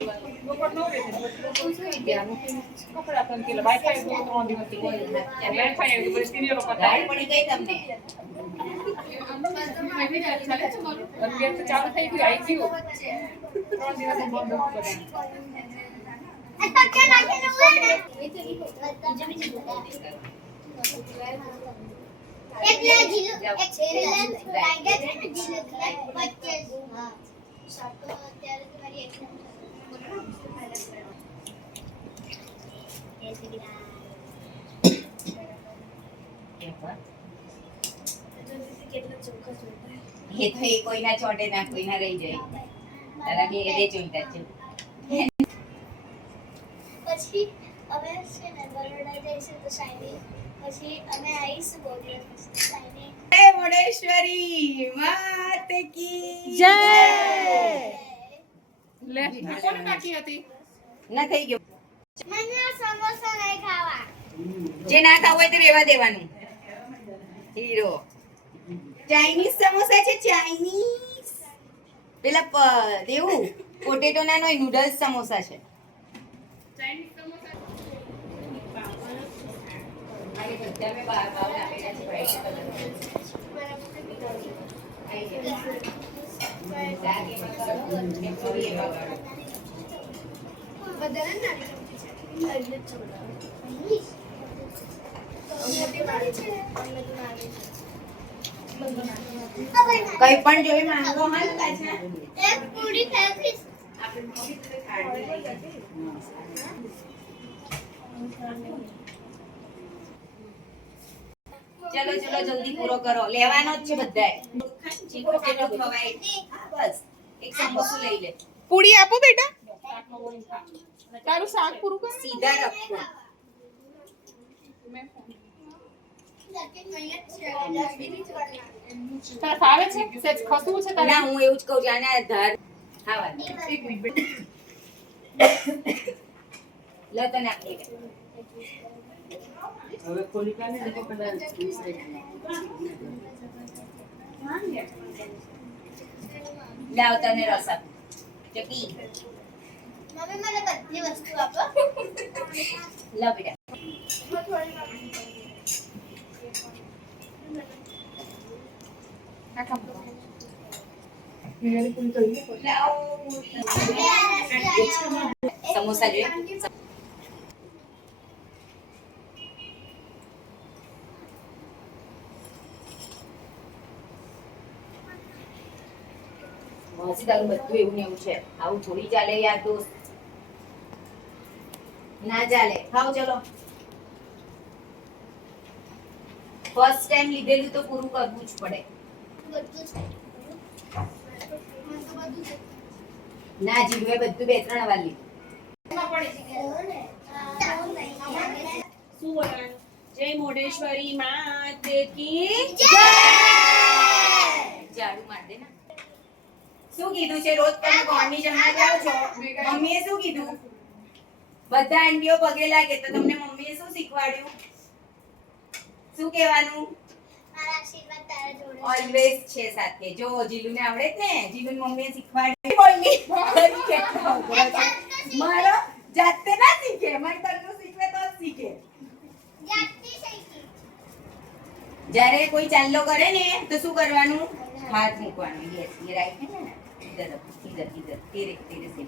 કપડા પણ કેલા વાઈફાઈ 2-3 દિવસથી કોઈ વાઈફાઈ બધી સિરિયલો પતાવી પડી ગઈ તમને અત્યારે તો ચાલુ થઈ ગયું આવી ગયું 3 દિવસ બંધ ये तो एक कोई ना छोटे ना कोई ना रही जाए तारा भी रे चुनता છે પછી અમે છે ને બરોડા જઈશું તો શાયરી પછી અમે આવીશું બહુ દિવસ શાયરી જય મોડેશ્વરી માત કી જય લે કોને બાકી હતી ના થઈ ગયો મને સમોસા નહીં ખાવા જે ના ખાવ હોય તે રેવા દેવાનું હીરો ચાઇનીઝ સમોસા છે ચાઇનીઝ પેલા દેવું પોટેટો ના નોય નૂડલ્સ સમોસા છે ચાઇનીઝ સમોસા આને બધા મે બાર બાર આપેલા છે વ્હાઈટ કઈ પણ જોઈ માંગો હાલ પાછા એક પૂરી ફેંકીશ આપણે મોટી તો ખાડી ચલો ચલો જલ્દી પૂરો કરો લેવાનો જ છે બધાય ચીકો કેટલો ખવાય બસ એક સમોસો લઈ લે પૂરી આપો બેટા તારું શાક પૂરું કર સીધા રખો તારે ફાવે છે સેજ ખસવું છે તારે ના હું એવું જ કહું છું આને ધાર ખાવા એક મિનિટ લે તને આપી દે હવે ખોલી કાને તો પેલા લાવ તને રસ આપ ચકી મમ્મી મને બધી વસ્તુ આપો લા બેટા આ કામ સમોસા જોઈએ હજી તારું બધું એવું ને એવું છે આવું થોડી ચાલે યાર દોસ્ત ના ચાલે ખાઓ ચલો ફર્સ્ટ ટાઈમ લીધેલું તો પૂરું કરવું જ પડે બધું છે ના જીવે બધું 2-3 વાર લીધું શું બોલવાનું જય મોઢેશ્વરી માત કી ઝાડુ માર દે ના શું કીધું છે રોજ તમે કોણની જમવા જાવ છો મમ્મીએ શું કીધું બધા આંટીઓ પગે લાગે તો તમને મમ્મીએ શું શીખવાડ્યું શું કહેવાનું મારા આશીર્વાદ તારા જોડે ઓલવેઝ છે સાથે જો જીલુને આવડે જ ને જીલુની મમ્મીએ શીખવાડ્યું બોલની કેટલા ઉભરો છે મારો જાતે ના શીખે મને તરનું શીખવે તો જ શીખે જાતથી શીખી જ્યારે કોઈ ચાલ્લો કરે ને તો શું કરવાનું હાથ મૂકવાનો યસ ये राइट है ना इधर इधर इधर तेरे तेरे से